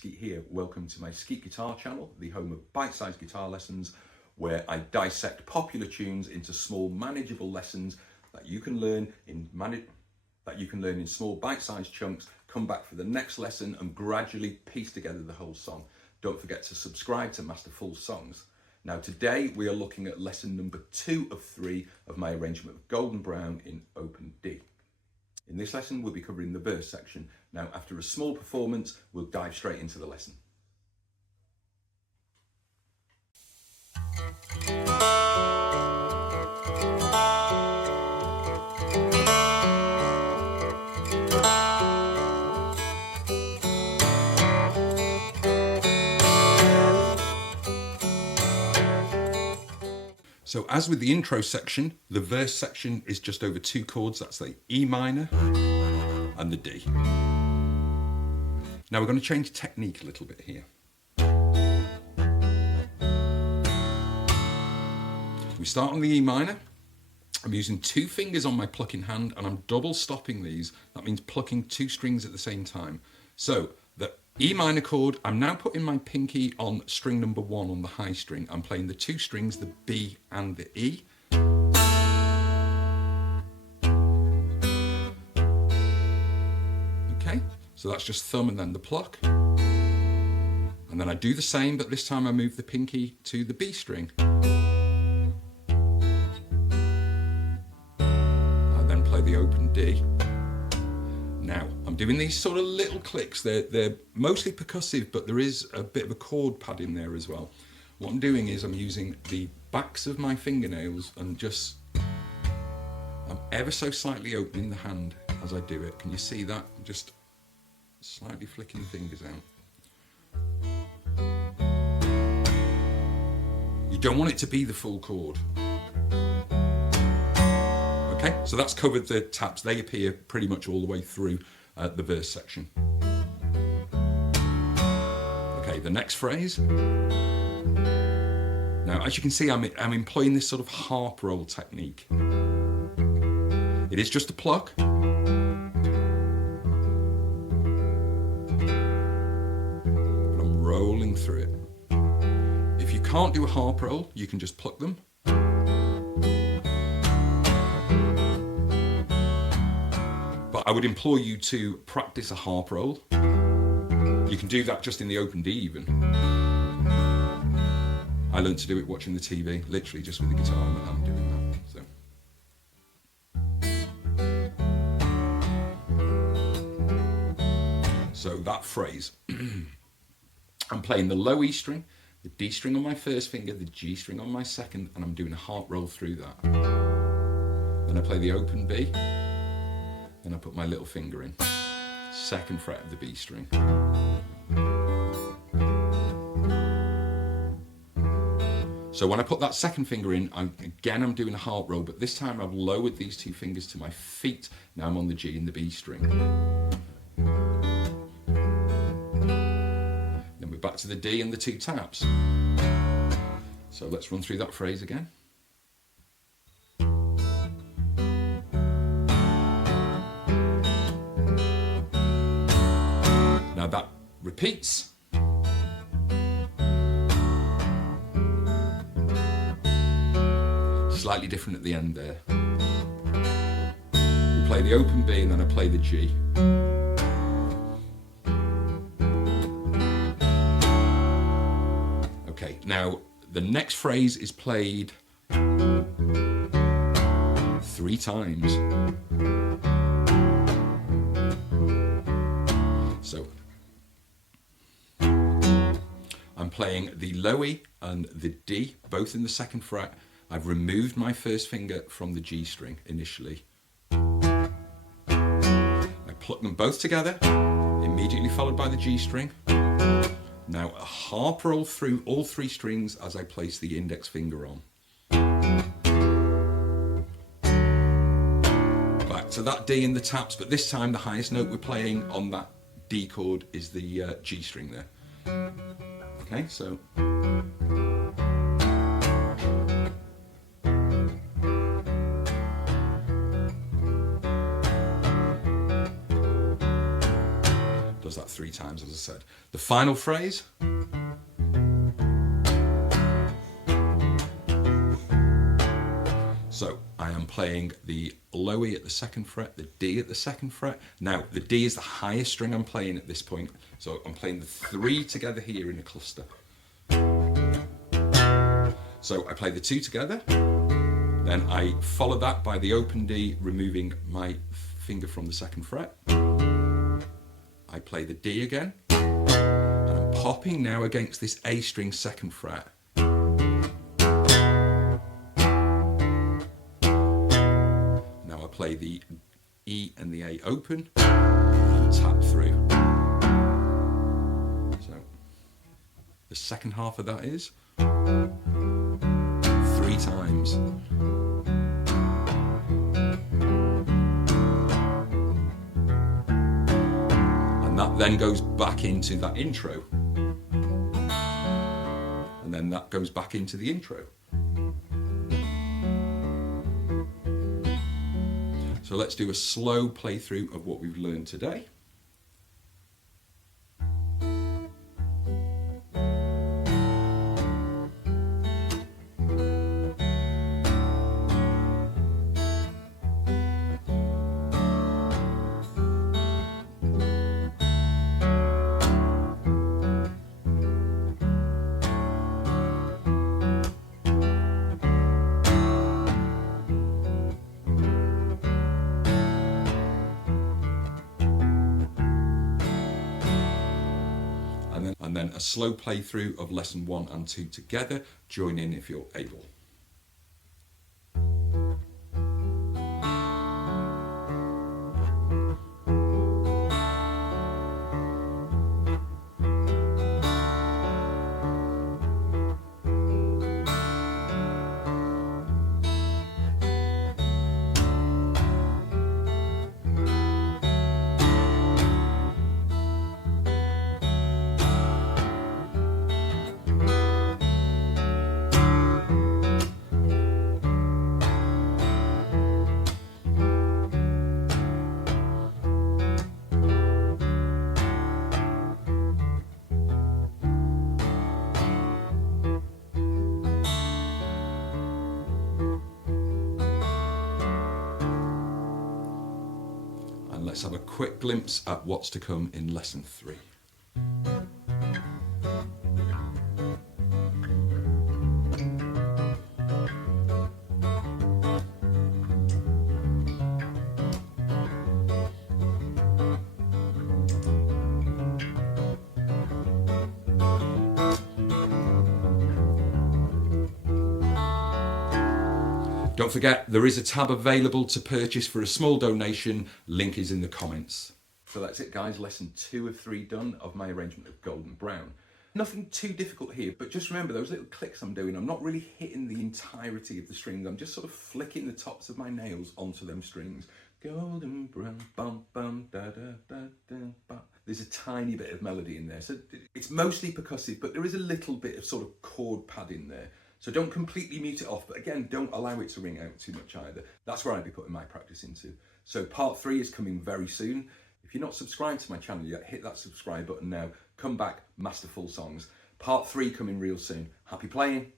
Skeet here. Welcome to my Skeet Guitar channel, the home of bite-sized guitar lessons, where I dissect popular tunes into small, manageable lessons that you can learn in small, bite-sized chunks. Come back for the next lesson and gradually piece together the whole song. Don't forget to subscribe to master full songs. Now today we are looking at lesson number 2 of 3 of my arrangement of Golden Brown in open D. In this lesson we'll be covering the verse section. Now after a small performance we'll dive straight into the lesson. So as with the intro section, the verse section is just over 2 chords. That's the E minor and the D. Now we're going to change technique a little bit here. We start on the E minor. I'm using 2 fingers on my plucking hand and I'm double stopping these. That means plucking 2 strings at the same time. So the E minor chord, I'm now putting my pinky on string number 1 on the high string. I'm playing the 2 strings, the B and the E. Okay, so that's just thumb and then the pluck. And then I do the same, but this time I move the pinky to the B string. I then play the open D. Now, I'm doing these sort of little clicks. They're mostly percussive, but there is a bit of a chord pad in there as well. What I'm doing is I'm using the backs of my fingernails and I'm ever so slightly opening the hand as I do it. Can you see that? I'm just slightly flicking the fingers out. You don't want it to be the full chord. Okay, so that's covered the taps. They appear pretty much all the way through the verse section. Okay, the next phrase. Now, as you can see, I'm employing this sort of harp roll technique. It is just a pluck. But I'm rolling through it. If you can't do a harp roll, you can just pluck them. I would implore you to practice a harp roll. You can do that just in the open D even. I learned to do it watching the TV, literally just with the guitar in my hand doing that. So that phrase, I'm playing the low E string, the D string on my first finger, the G string on my second, and I'm doing a harp roll through that. Then I play the open B. Then I put my little finger in, 2nd fret of the B string. So when I put that 2nd finger in, I'm doing a harp roll, but this time I've lowered these 2 fingers to my feet. Now I'm on the G and the B string. Then we're back to the D and the 2 taps. So let's run through that phrase again. Now that repeats. Slightly different at the end there. We play the open B and then I play the G. Okay, now the next phrase is played 3 times. So I'm playing the low E and the D, both in the 2nd fret. I've removed my first finger from the G string initially. I pluck them both together, immediately followed by the G string. Now a harp roll through all 3 strings as I place the index finger on. Back to that D in the taps, but this time the highest note we're playing on that D chord is the G string there. Okay, so the does that 3 times, as I said. The final phrase. So I am playing the low E at the 2nd fret, the D at the 2nd fret. Now the D is the highest string I'm playing at this point, so I'm playing the 3 together here in a cluster. So I play the 2 together, then I follow that by the open D, removing my finger from the 2nd fret. I play the D again, and I'm popping now against this A string 2nd fret. Play the E and the A open and tap through. So the second half of that is 3 times. And that then goes back into that intro. And then that goes back into the intro. So let's do a slow playthrough of what we've learned today. And then a slow playthrough of lesson 1 and 2 together. Join in if you're able. Let's have a quick glimpse at what's to come in lesson 3. Don't forget, there is a tab available to purchase for a small donation. Link is in the comments. So that's it, guys. Lesson 2 of 3 done of my arrangement of Golden Brown. Nothing too difficult here, but just remember those little clicks I'm doing. I'm not really hitting the entirety of the strings. I'm just sort of flicking the tops of my nails onto them strings. Golden brown, bum, bum, da, da, da, da, ba. There's a tiny bit of melody in there. So it's mostly percussive, but there is a little bit of sort of chord pad in there. So don't completely mute it off, but again, don't allow it to ring out too much either. That's where I'd be putting my practice into. So part 3 is coming very soon. If you're not subscribed to my channel yet, hit that subscribe button now. Come back, master full songs. Part 3 coming real soon. Happy playing.